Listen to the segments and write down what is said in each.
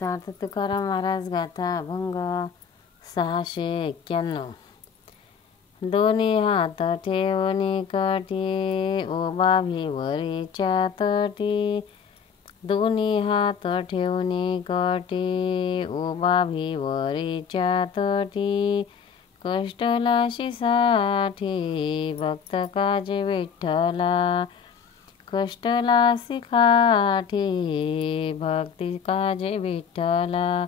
सार्थ तुकाराम महाराज गाथा अभंग 691. दोन्ही हात ठेवणी कटी ओबा भिवरीच्या तटी. दोन्ही हात ठेवणी कटी ओबा भिवरीच्या तटी. कष्टलाशी साठी भक्त काजे विठ्ठला. कष्टलासी काठी भक्ती काजे विठ्ठला.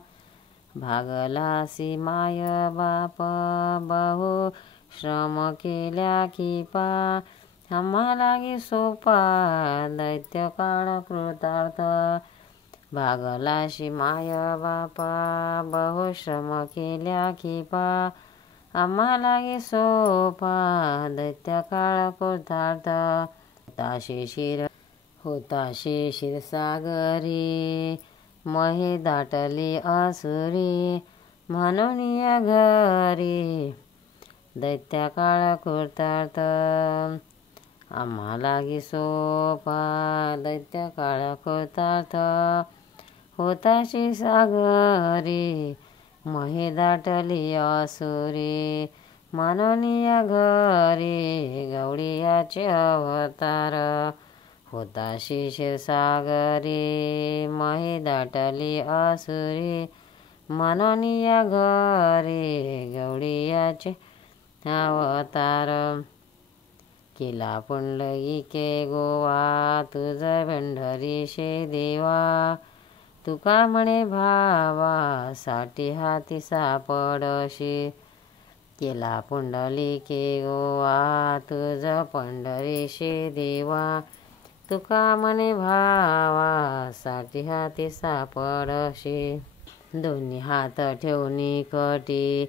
भागलासी माय बाप बहु श्रम केल्या किपा. आम्हा लागी सोपा दैत्य काळ कृतार्थ. भागलाशी माय बापा बहु श्रम केल्या किपा. आम्हा लागी सोपा दैत्य काळ कृतार्थ. होताशे क्षीरसागरी महे दाटली असुरी. म्हणून या घरी दैत्य काळ कृतार्थ. आम्हा लागी सोपा दैत्य काळ कृतार्थ. होताशे सागरी महे दाटली असुरी. म्हणून या घरी गवळीयाचे अवतार. होताशी क्षीरसागरी महे दाटली असुरी. म्हणून या घरी गवळीयाचे अवतार. केला पुंडलिके गोवा तुझ पंढरीशे देवा. तुका म्हणे भावा साठी हाती सापडशी. केला पुंडलिके गोवा तुझ पंढरीशे देवा. तुका म्हणे भावा साठी हाती सापडशी. दोन्ही हात ठेवणी कटी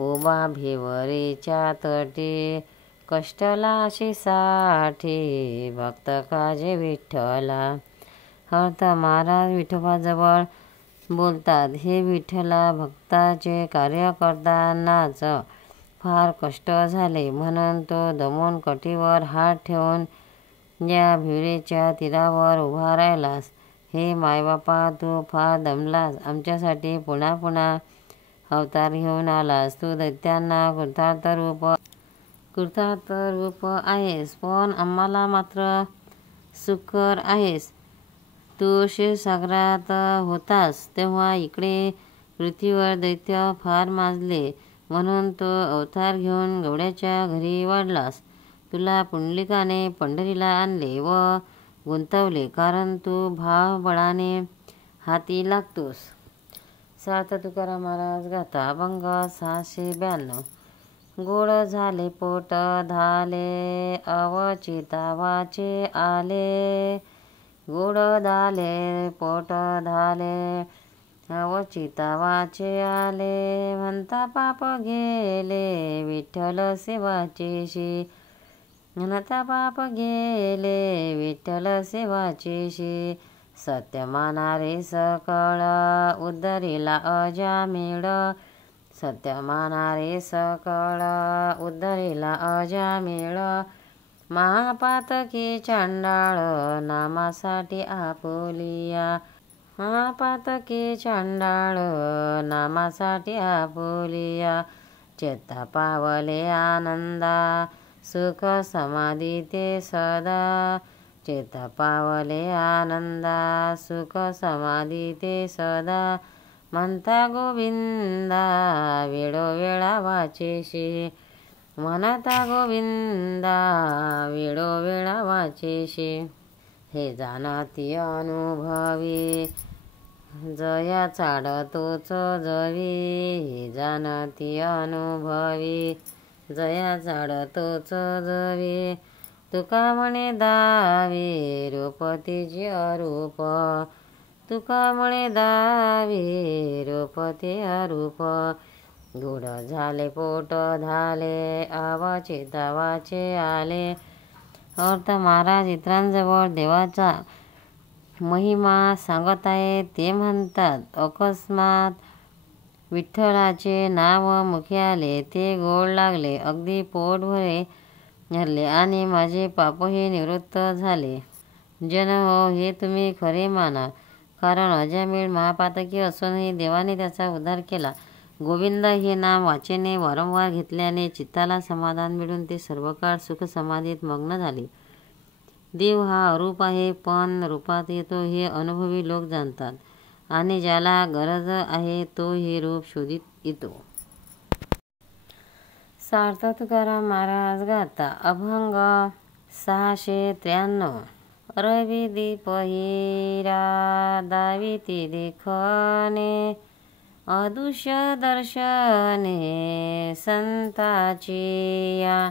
उभा भिवरीच्या तटी. कष्टलाशी साठी भक्त काजे विठ्ठला. अर्थ महाराज विठोबाजवळ बोलतात, हे विठ्ठला, भक्ताचे कार्य करतानाच फार कष्ट झाले म्हणून तो दमून कटीवर हात ठेवून या भिवरीच्या तीरावर उभा राहिलास. हे मायबापा, तू फार दमलास. आमच्यासाठी पुन्हा पुन्हा अवतार घेऊन आलास. तू दैत्यांना कृतार्थ रूप आहेस, पण आम्हाला मात्र सुकर आहेस. तू क्षीरसागरात होतास तेव्हा इकडे पृथ्वीवर दैत्य फार माजले म्हणून तो अवतार घेऊन गवळ्याच्या घरी वाढलास. तुला पुंडलिकाने पंढरीला आणले व गुंतवले, कारण तू भावबळाने हाती लागतोस. सार्थ तुकाराम महाराज गाथा अभंग 692. गोड झाले पोट धाले अवचितावाचे आले. गोड झाले पोट धाले अवचितावाचे आले. म्हणता पाप गेले विठ्ठल सेवाचेशी. म्हणता पाप गेले विठ्ठल सेवाचेशी. सत्य मानारे सकळ उद्धरिला अजामिळ. सत्य मानारे सकळ उद्धरिला अजामिळ. महापातकी चांडाळ नामासाठी आपुलिया. महापातकी चांडाळ नामासाठी आपुलिया. चेता पावले आनंदा सुख समाधी ते सदा. चेता पावले आनंदा सुख समाधी ते सदा. म्हणता गोविंदा वेळोवेळा वाचेशी. म्हणता गोविंदा वेळोवेळा वाचेशी. हे जाणती अनुभवी जया चाडतोच जवी. हे जाणती अनुभवी जया चाडतोच जवी. तुका म्हणे दावी रूपतीची अरूप. तुका म्हणे दावी रूपती अरूप. गोड झाले पोट धाले अवचितावाचे आले. अर्थ महाराज इतरांजवळ देवाचा महिमा सांगत आहे. ते म्हणतात, अकस्मात विठ्ठलाचे नाव मुखी आले, ते गोड लागले, अगदी पोट भरले आणि माझे पापही निवृत्त झाले. जन हो, हे तुम्ही खरे माना, कारण अजामिळ महापातकी असूनही देवाने त्याचा उद्धार केला. गोविंद हे नाम वाचेने वारंवार घेतल्याने चित्ताला समाधान मिळून ते सर्व काळ सुखसमाधीत मग्न झाले. देव हा अरूप आहे, पण रूपात येतो हे अनुभवी लोक जाणतात आणि ज्याला गरज आहे तो हे रूप शोधित येतो. सार्थ तुकाराम महाराज गाता. अभंग 693. रवी दीप हिरा दाविती देखणे, अदृश्य दर्शने संताचिया.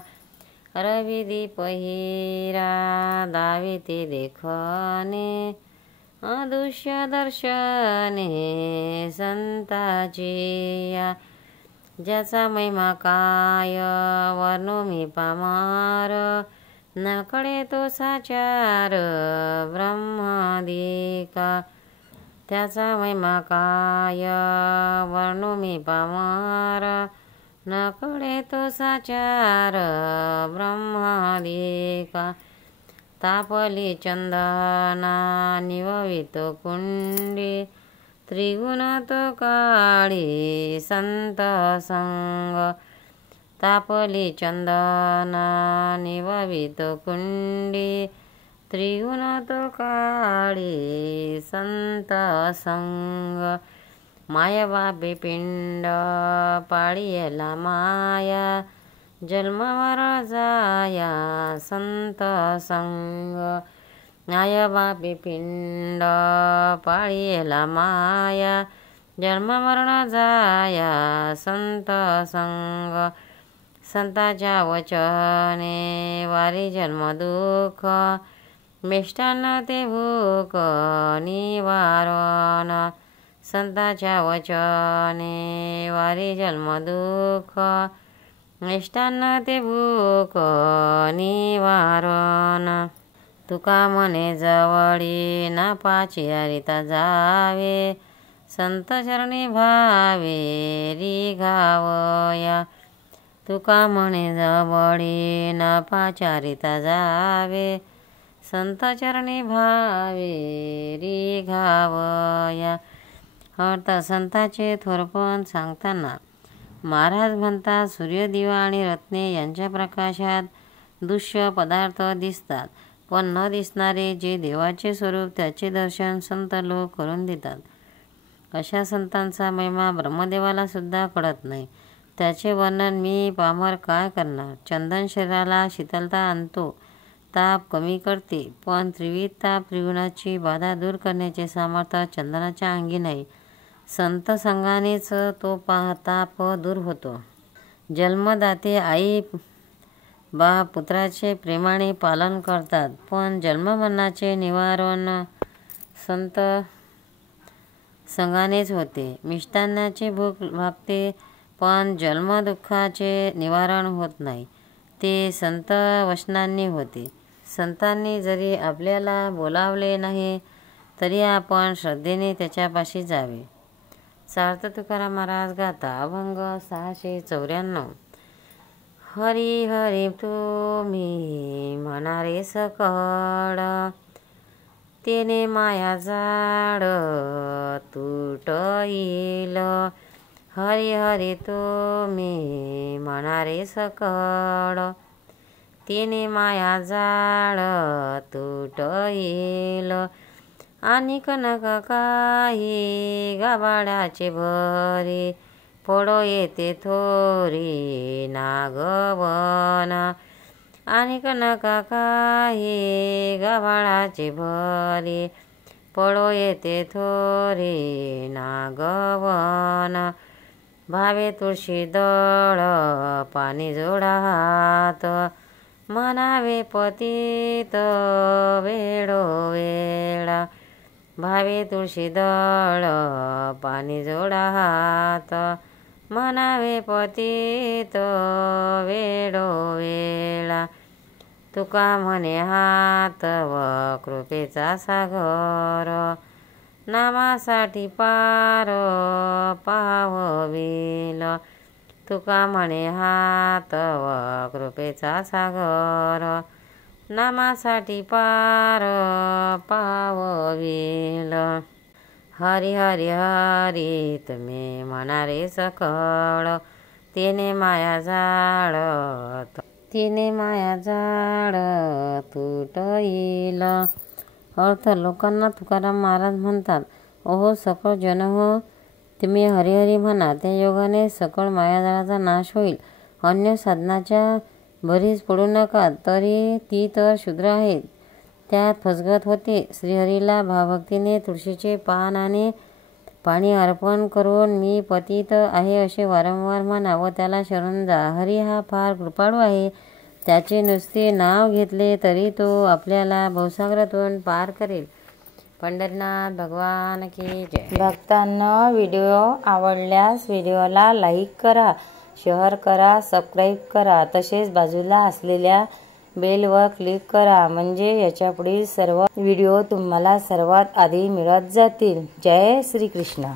रवी दीप हिरा दाविती देखणे, अदृश्य दर्शने संताचिया. ज्याचा महिमा काय वर्णो मी पामार, न कळे तो साचार ब्रह्मादिका. त्याचा महिमा काय वर्णो मी पामार, न कळे तो साचार ब्रह्मादिका. तापली चंदना निववितो कुंडी, त्रिगुण तो काळी संत संग. तापली चंदना निववितो कुंडी, त्रिगुण तो काळी संत संग. माया बापे पिंड पाळीयला माया, जन्म मरण जाया संत संग. माया बापे पिंड पाळीयला माया, जन्म मरण जाया संत संग. संताच्या वचने वारी जन्म दुःख, मिष्टान्न ते भूक निवारण. संताच्या वचने वारी जन्म दुःख, मिष्टान्न ते भूक निवारण. तुका म्हणे जवळी ना पाचियारिता जावे, संत चरणी भावे रिघावया. तुका म्हणे जवळी ना पाचारिता जावे, संत चरणी भावे रिघावया. अर्थ संतांचे थोरपण सांगताना महाराज म्हणतात, सूर्यदिवा आणि रत्ने यांच्या प्रकाशात दृश्य पदार्थ दिसतात, पण न दिसणारे जे देवाचे स्वरूप त्याचे दर्शन संत लोक करून देतात. अशा संतांचा महिमा ब्रह्मदेवाला सुद्धा कळत नाही. त्याचे वर्णन मी पामर काय करणार. चंदन शरीराला शीतलता आणतो, ताप कमी करते, पण त्रिविध ताप त्रिगुणाची बाधा दूर करण्याचे सामर्थ्य चंदनाच्या अंगी नाही. संत संघानेच तो ताप दूर होतो. जन्मदाते आई बा पुत्राचे प्रेमाने पालन करतात, पण जन्ममरणाचे निवारण संत संघानेच होते. मिष्टान्नाची भूक भागते, पण जन्मदुःखाचे निवारण होत नाही, ते संत वचनांनी होते. संतांनी जरी आपल्याला बोलावले नाही तरी आपण श्रद्धेने त्याच्यापाशी जावे. सार्थ तुकाराम महाराज गाता. अभंग 694. हरी हरी तुम्ही म्हणारे सकळ, तेने माया जाड तुट येईल. हरी हरी तुम्ही म्हणारे सकळ, तेने माया जाड तुट येईल. आणि कनक काही गाभाड्याचे भरी, फोडो येते थोरी नागवन. आणि कनक काही गाभाड्याचे भरी, पडो येते थोरी नागवन. भावे तुळशी दळ पाणी जोडा हात, म्हणावे पतित वेळोवेळा. भावे तुळशी दळ पाणी जोडा हात, म्हणावे पतित वेळोवेळा. तुका म्हणे हात व कृपेचा सागर, नामासाठी पार पावविल. तुका म्हणे हात व कृपेचा सागर, नामासाठी पार पावविल. हरी हरी हरी तुम्ही म्हणारे सकळ, तिने माया जाळ तुट येईल. अर्थ लोकांना तुकाराम महाराज म्हणतात, ओहो सकळ जन हो, तुम्ही हरिहरी म्हणा, त्या योगाने सकळ मायाजाळाचा नाश होईल. अन्य साधनाच्या भरीस पडू नका, तरी ती तर शूद्र आहेत, त्यात फसगत होते. श्रीहरीला भावभक्तीने तुळशीचे पान आणि पाणी अर्पण करून मी पतित आहे असे वारंवार म्हणा व त्याला शरण जा. हरी हा फार कृपाळू आहे, त्याचे नुसते नाव घेतले तरी तो आपल्याला भवसागरातून पार करेल. पंढरीनाथ भगवान की जय. भक्तांनो, व्हिडिओ आवडल्यास व्हिडिओला लाईक करा, शेअर करा, सबस्क्राईब करा, तसेच बाजूला असलेल्या बेलवर क्लिक करा, म्हणजे याच्या पुढील सर्व व्हिडिओ तुम्हाला सर्वात आधी मिळत जातील. जय श्री कृष्ण.